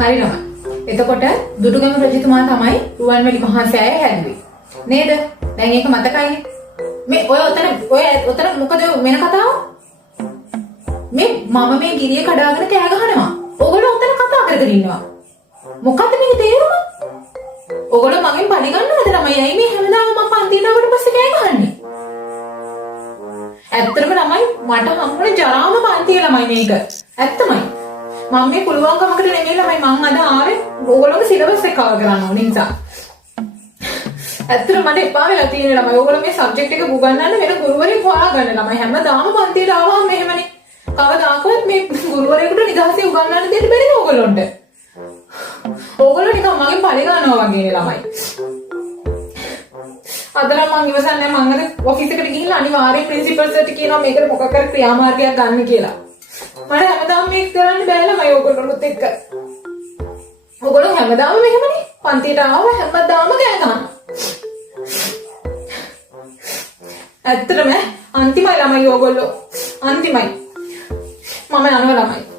හරි නම. එතකොට දුටුගැමුණු රජතුමා තමයි රුවන්වැලි මහා සෑය හැදුවේ. නේද? දැන් ඒක මතකයිනේ. මේ ඔය ඔතන මොකද වෙන කතාව? මම මේ ගිරිය කඩාගෙන කෑ ගහනවා. ඔයගොල්ලෝ ඔතන කතා කරගෙන ඉන්නවා. මොකද්ද මේකේ තේරුම? ඔයගොල්ලෝ මගෙන් පරි ගන්නවද ළමයි? ඇයි මේ හැමදාම මම පන්තියට ආවට පස්සේ කෑ ගහන්නේ? ඇත්තටම ළමයි මට හම්බුනේ ජරාම පන්තියේ ළමයි මේක. ඇත්තමයි. මම මේ පුළුවන්කමකට නෙමෙයි ළමයි මං අද ආවේ ඕගොල්ලෝගේ සිලබස් එක කවර් කරන්න ඕන නිසා. ඇත්තටම මට එපා වෙලා තියෙන ළමයි. ඕගොල්ලෝ මේ සබ්ජෙක්ට් එක උගන්වන්න වෙන ගුරුවරයෙක් හොයාගන්න ළමයි. හැමදාම පන්තියට ආවම මෙහෙමනේ. කවදාකවත් මේ ගුරුවරයෙකුට නිදහසේ උගන්වන්න දෙන්න බැරිද ඕගොල්ලොන්ට? ඕගොල්ලෝ නිකන් මගෙන් පරි ගන්නවා වගේ ළමයි. අදලා මං ඉවසන්නේ මං අද ඔෆිස් එකට ගිහිල්ලා අනිවාර්යෙන් ප්‍රින්සිපල් සර්ට කියනවා මේකට මොකක් හරි ක්‍රියාමාර්ගයක් ගන්න කියලා. මට හැමදාම මේක කරන්න බෑ ළමයි ඕගොල්ලොත් එක්ක. ඕගොල්ලෝ හැමදාම මෙහෙමනේ. පන්තියට ආව හැමදාම කෑ ගන්නවා. ඇත්තටම අන්තිමයි ළමයි ඕගොල්ලෝ. අන්තිමයි. මම යනවා ළමයි.